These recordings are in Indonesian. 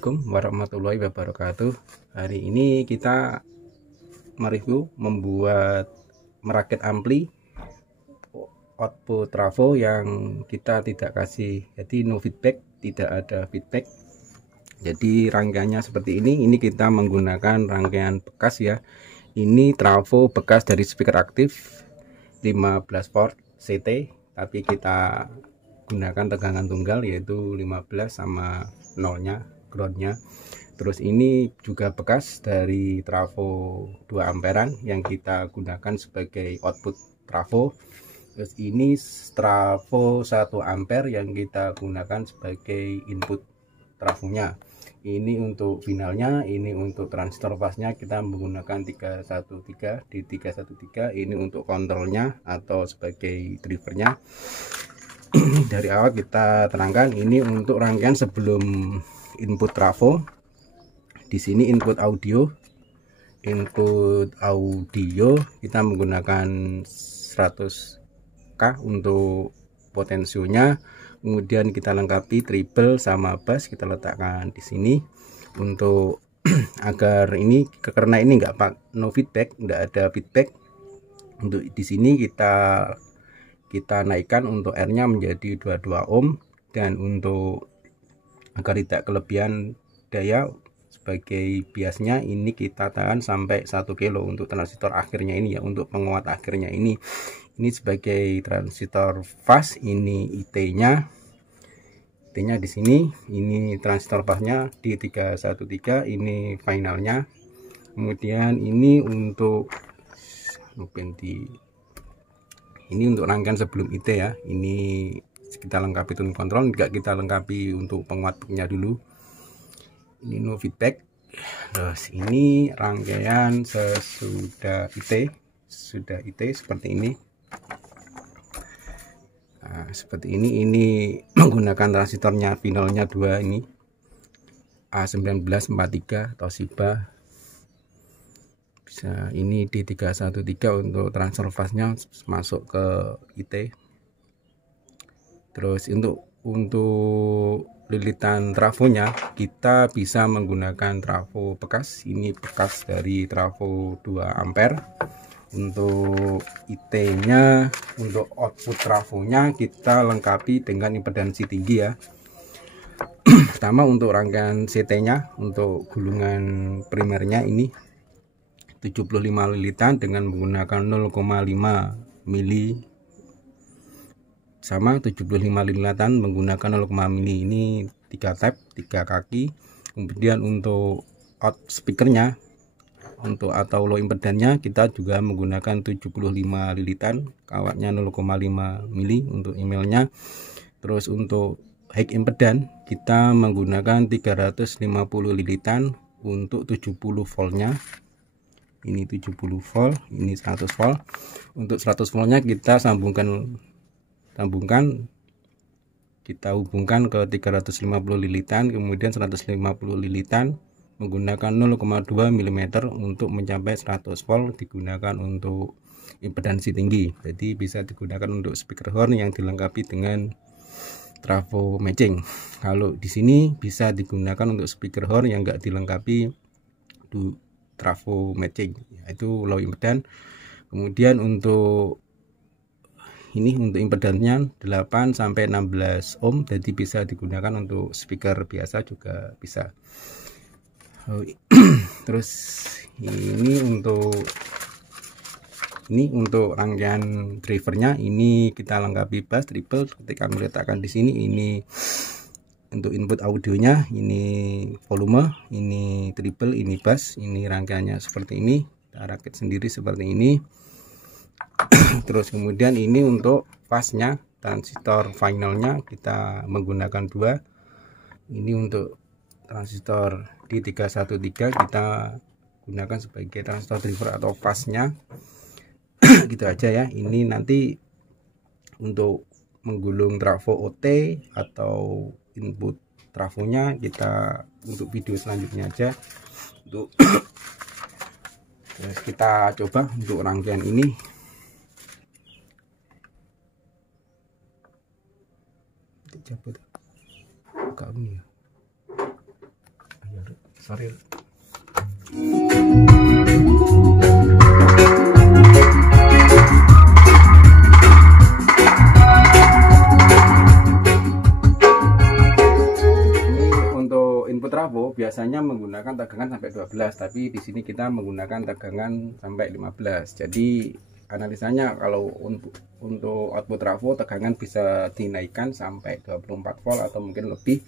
Assalamualaikum warahmatullahi wabarakatuh. Hari ini kita mereview merakit ampli output trafo yang kita tidak kasih, jadi no feedback, tidak ada feedback. Jadi rangkaiannya seperti ini kita menggunakan rangkaian bekas ya. Ini trafo bekas dari speaker aktif 15 volt CT, tapi kita gunakan tegangan tunggal yaitu 15 sama nolnya groundnya. Terus ini juga bekas dari trafo 2 amperan yang kita gunakan sebagai output trafo. Terus ini trafo 1 ampere yang kita gunakan sebagai input trafonya. Ini untuk finalnya, ini untuk transistor pasnya kita menggunakan 313 di 313. Ini untuk kontrolnya atau sebagai drivernya. Dari awal kita terangkan, ini untuk rangkaian sebelum input trafo. Di sini input audio kita menggunakan 100K untuk potensionya. Kemudian kita lengkapi treble sama bass, kita letakkan di sini untuk agar ini, karena ini no feedback, enggak ada feedback. Untuk di sini kita naikkan untuk R-nya menjadi 22 ohm, dan untuk agar tidak kelebihan daya sebagai biasnya ini kita tahan sampai 1 kilo untuk transistor akhirnya ini ya, untuk penguat akhirnya ini sebagai transistor fast. Ini IT-nya di sini, ini transistor pasnya di 313, ini finalnya. Kemudian ini untuk rangkaian sebelum IT ya. Ini kita lengkapi tune control, enggak kita lengkapi untuk penguatnya dulu. Ini no feedback. Terus ini rangkaian sesudah IT, seperti ini. Nah, seperti ini menggunakan transistornya finalnya 2 ini A1943 Toshiba. Bisa ini di 313 untuk transfer fase-nya masuk ke IT. Terus untuk lilitan trafonya kita bisa menggunakan trafo bekas. Ini bekas dari trafo 2 ampere. Untuk IT-nya, untuk output trafonya kita lengkapi dengan impedansi tinggi ya. Pertama untuk rangkaian CT-nya, untuk gulungan primernya ini 75 lilitan dengan menggunakan 0,5 mili, sama 75 lilitan menggunakan 0,5 mili. Ini 3 tab, 3 kaki. Kemudian untuk out speakernya, untuk atau low impedannya kita juga menggunakan 75 lilitan, kawatnya 0,5 mili untuk emailnya. Terus untuk high impedan kita menggunakan 350 lilitan untuk 70 voltnya. Ini 70 volt, ini 100 volt. Untuk 100 voltnya kita kita hubungkan ke 350 lilitan, kemudian 150 lilitan menggunakan 0,2 mm untuk mencapai 100 volt, digunakan untuk impedansi tinggi. Jadi bisa digunakan untuk speaker horn yang dilengkapi dengan trafo matching. Kalau di sini bisa digunakan untuk speaker horn yang enggak dilengkapi trafo matching, yaitu low impedan. Kemudian untuk impedannya 8 sampai 16 ohm, jadi bisa digunakan untuk speaker biasa juga bisa. Terus ini untuk rangkaian drivernya, ini kita lengkapi bass treble. Ketika meletakkan di sini, ini untuk input audionya, ini volume, ini treble, ini bass. Ini rangkaiannya seperti ini, kita rakit sendiri seperti ini. Terus kemudian ini untuk fase-nya, transistor finalnya kita menggunakan 2. Ini untuk transistor di 313 kita gunakan sebagai transistor driver atau fase-nya. Gitu aja ya. Ini nanti untuk menggulung trafo OT atau input trafonya kita untuk video selanjutnya aja. Untuk terus kita coba untuk rangkaian ini. Cabut. Buka ini ya. sorry. Input trafo biasanya menggunakan tegangan sampai 12, tapi di sini kita menggunakan tegangan sampai 15. Jadi analisanya kalau untuk output trafo tegangan bisa dinaikkan sampai 24 volt atau mungkin lebih,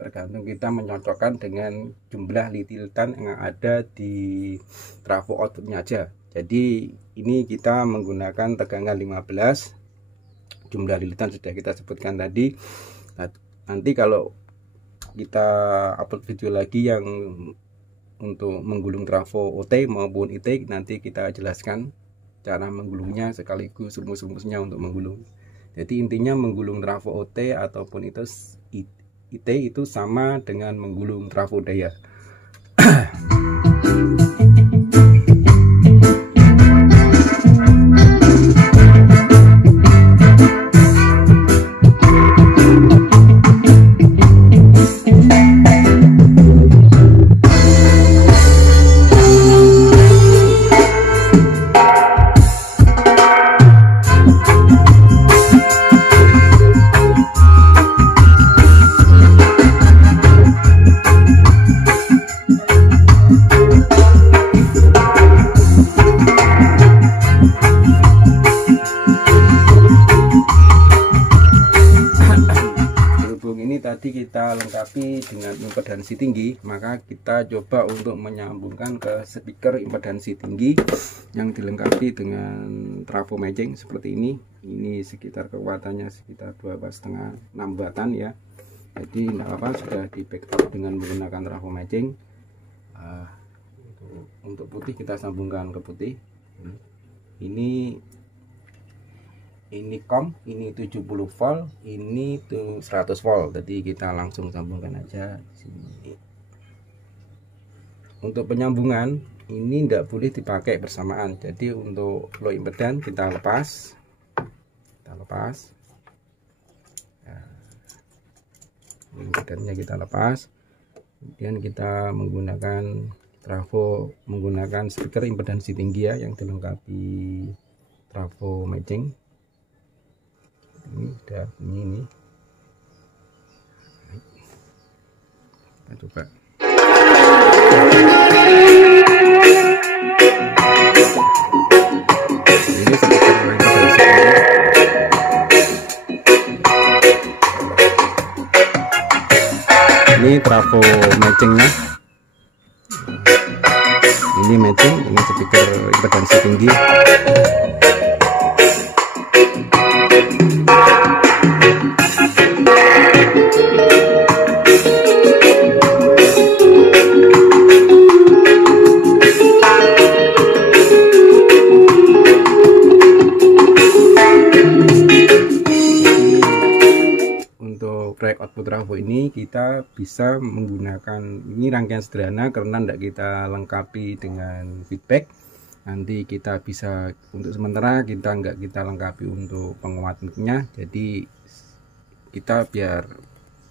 tergantung kita mencocokkan dengan jumlah lititan yang ada di trafo outputnya aja. Jadi ini kita menggunakan tegangan 15, jumlah lilitan sudah kita sebutkan tadi. Nanti kalau kita upload video lagi yang untuk menggulung trafo OT maupun IT, nanti kita jelaskan cara menggulungnya sekaligus rumus-rumusnya untuk menggulung. Jadi intinya menggulung trafo OT ataupun itu IT itu sama dengan menggulung trafo daya. Tadi kita lengkapi dengan impedansi tinggi, maka kita coba untuk menyambungkan ke speaker impedansi tinggi yang dilengkapi dengan trafo matching seperti ini. Ini sekitar kekuatannya sekitar 12,5 6 wattan ya. Jadi tidak apa, sudah di backup dengan menggunakan trafo matching. Untuk putih kita sambungkan ke putih. Ini COM, ini 70 volt, ini tuh 100 volt. Jadi kita langsung sambungkan aja di sini. Untuk penyambungan ini tidak boleh dipakai bersamaan. Jadi untuk low impedance kita lepas. Ya. Impedance-nya kita lepas. Kemudian kita menggunakan trafo, menggunakan speaker impedansi tinggi ya yang dilengkapi trafo matching. Ini udah bunyi ini. Kita coba. Ini seperti lain dari sini. Ini trafo matchingnya. Ini matching, ini speaker impedansi tinggi. Track output trafo ini kita bisa menggunakan, ini rangkaian sederhana karena tidak kita lengkapi dengan feedback. Nanti kita bisa, untuk sementara kita lengkapi untuk penguatnya. Jadi kita biar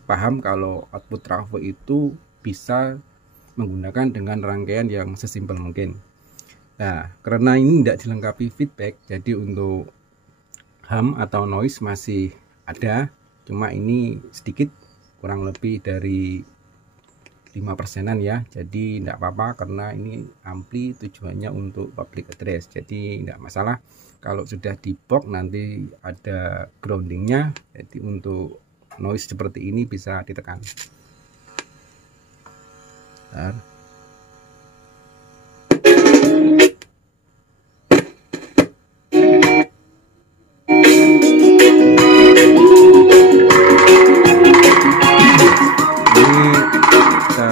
paham kalau output trafo itu bisa menggunakan dengan rangkaian yang sesimpel mungkin. Nah, karena ini tidak dilengkapi feedback, jadi untuk hum atau noise masih ada. Cuma ini sedikit, kurang lebih dari 5%-an ya. Jadi tidak apa-apa karena ini ampli tujuannya untuk public address. Jadi tidak masalah kalau sudah di box nanti ada groundingnya. Jadi untuk noise seperti ini bisa ditekan. Bentar.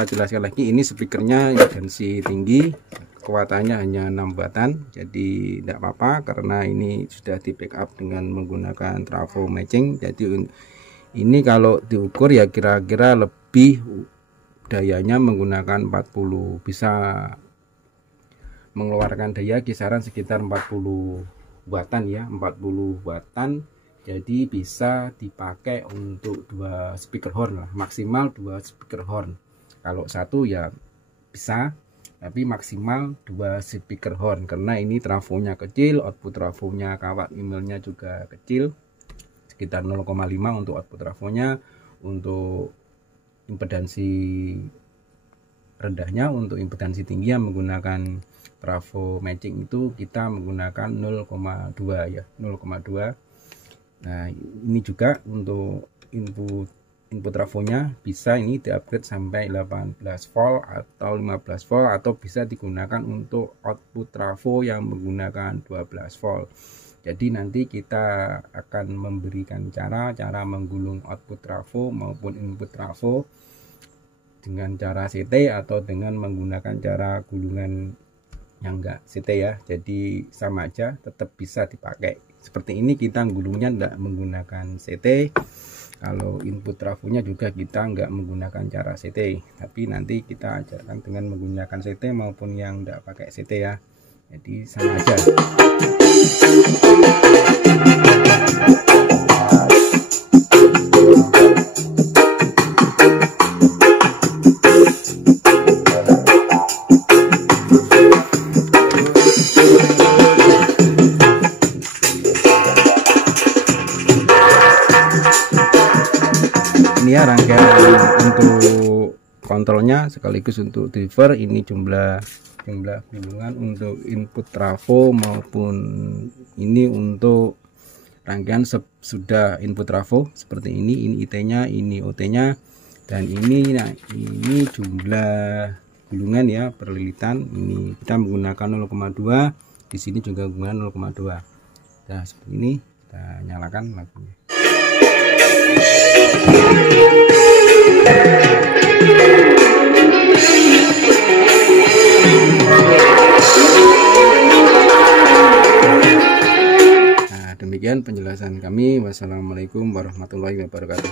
Jelaskan lagi, ini speakernya impedansi tinggi, kekuatannya hanya 6 wattan. Jadi tidak apa-apa karena ini sudah di backup dengan menggunakan trafo matching. Jadi ini kalau diukur ya kira-kira lebih dayanya menggunakan 40, bisa mengeluarkan daya kisaran sekitar 40 wattan ya, 40 wattan. Jadi bisa dipakai untuk 2 speaker horn lah, maksimal 2 speaker horn. Kalau satu ya bisa, tapi maksimal 2 speaker horn karena ini trafonya kecil, output trafonya kawat emailnya juga kecil, sekitar 0,5 untuk output trafonya. Untuk impedansi rendahnya, untuk impedansi tinggi yang menggunakan trafo matching itu kita menggunakan 0,2 ya, 0,2. Nah ini juga untuk input trafonya bisa ini diupgrade sampai 18 volt atau 15 volt, atau bisa digunakan untuk output trafo yang menggunakan 12 volt. Jadi nanti kita akan memberikan cara menggulung output trafo maupun input trafo dengan cara CT atau dengan menggunakan cara gulungan yang enggak CT ya. Jadi sama aja, tetap bisa dipakai. Seperti ini kita gulungnya enggak menggunakan CT. Kalau input trafonya juga kita enggak menggunakan cara CT, tapi nanti kita ajarkan dengan menggunakan CT maupun yang enggak pakai CT ya. Jadi sama aja. Ini ya rangkaian untuk kontrolnya sekaligus untuk driver. Ini jumlah gulungan untuk input trafo maupun ini untuk rangkaian sudah input trafo seperti ini IT-nya, ini OT-nya, dan ini ini jumlah gulungan ya perlilitan. Ini kita menggunakan 0,2, di sini juga menggunakan 0,2. Nah seperti ini, kita nyalakan lagunya. Nah, demikian penjelasan kami. Wassalamualaikum warahmatullahi wabarakatuh.